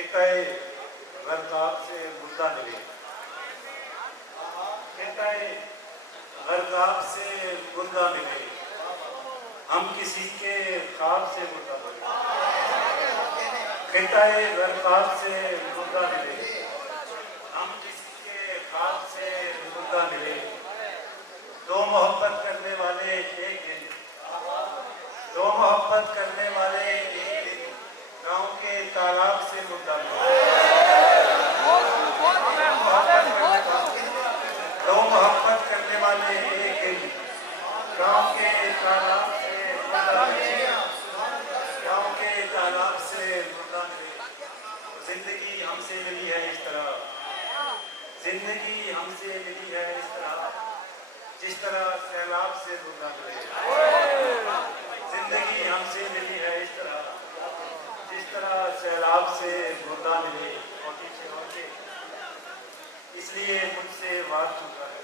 कहताए गर्दाब से मुर्दा मिले, कहताए गर्दाब से मुर्दा मिले, हम किसी के ख्वाब से मुर्दा मिले। कहताए गर्दाब से मुर्दा मिले, हम किसी के ख्वाब से मुर्दा मिले। दो मोहब्बत करने वाले एक दिन, दो मोहब्बत करने वाले एक दिन गांव के तालाब से मुर्दा मिले। दो मोहब्बत करने वाले एक दिन गांव के तालाब से मुर्दा मिले, गांव के तालाब से मुर्दा मिले। जिंदगी हमसे मिली है इस तरह, जिंदगी हमसे मिली है इस तरह, जिस तरह सैलाब से मुर्दा मिले। जिंदगी हमसे मिली है इस तरह, जिस तरह सैलाब से मुर्दा मिले। और पीछे होके इसलिए मुझसे वार चुका है,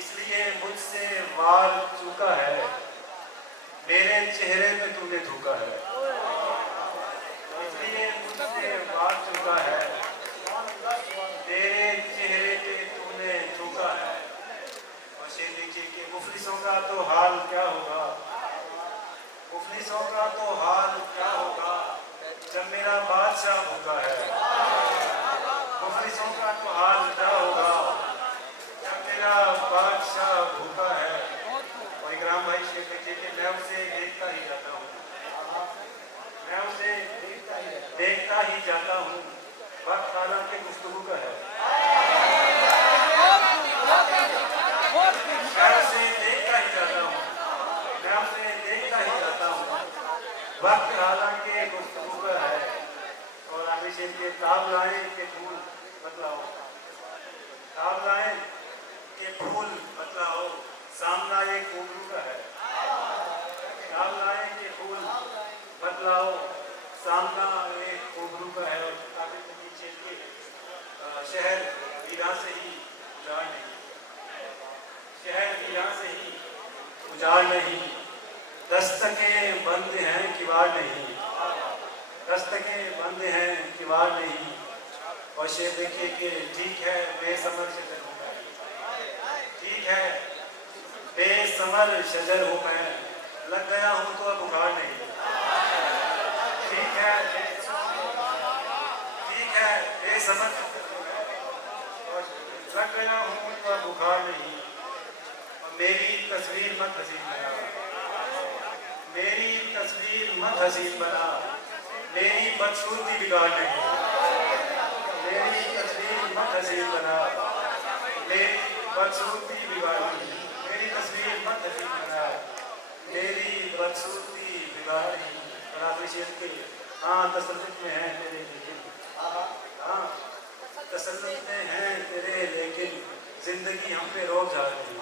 इसलिए मुझसे वार चुका है, मेरे चेहरे पे तूने थूका है। इसलिए मुझसे वार चुका है, तेरे चेहरे पे तूने थूका है। और शेर नीचे के मुफलिसों का तो हाल क्या होगा, मुफलिसों का तो हाल क्या होगा जब मेरा बादशाह भूखा है। मुफलिसों का तो हाल क्या होगा जब मेरा बादशाह भूखा है। और इकराम भाई शेर नीचे के मैं उसे देखता ही जाता हूँ, मैं उसे देखता ही जाता हूँ, वक्त हालांकि गुफ्तगू का है। मैं उसे देखता ही जाता हूँ, मैं उसे देखता ही जाता हूँ, वक्त हालांकि गुफ्तगू का है। और आगे शेर के ताब लाए के फूल बतलाओ, ताब लाए के फूल बतलाओ, सामना एक उम्र का है। ताब लाए के फूल बतलाओ, सामना एक उम्र का है। और आगे नीचे के शहर वीरा से ही उजाड़ नहीं, शहर वीरा से ही उजाड़ नहीं, दस्तकें बंद हैं किवाड़ नहीं, दस्तकें बंद हैं किवाड़ नहीं। और शेर देखिए कि ठीक है बेसमर शजर हूँ मैं, ठीक है बेसमर शजर हूँ मैं, लग गया हूँ तो अब उखाड़ नहीं। ठीक है बेसमर लग गया हूँ तो अब उखाड़ नहीं। और मेरी तस्वीर मत हसीन बना, मेरी तस्वीर मत हसीन बना, मेरी बदसूरती बिगाड़ नहीं। मेरी तस्वीर मत हसीन बना, मेरी बदसूरती बिगाड़ नहीं। मेरी तस्वीर मत हसीन बना, मेरी बदसूरती बिगाड़ नहीं। और आखिरी शेर के हाँ तसल्लुत में है तेरे लेकिन, हाँ तसल्लुत में है तेरे लेकिन, जिंदगी हम पे रोक जा रही है।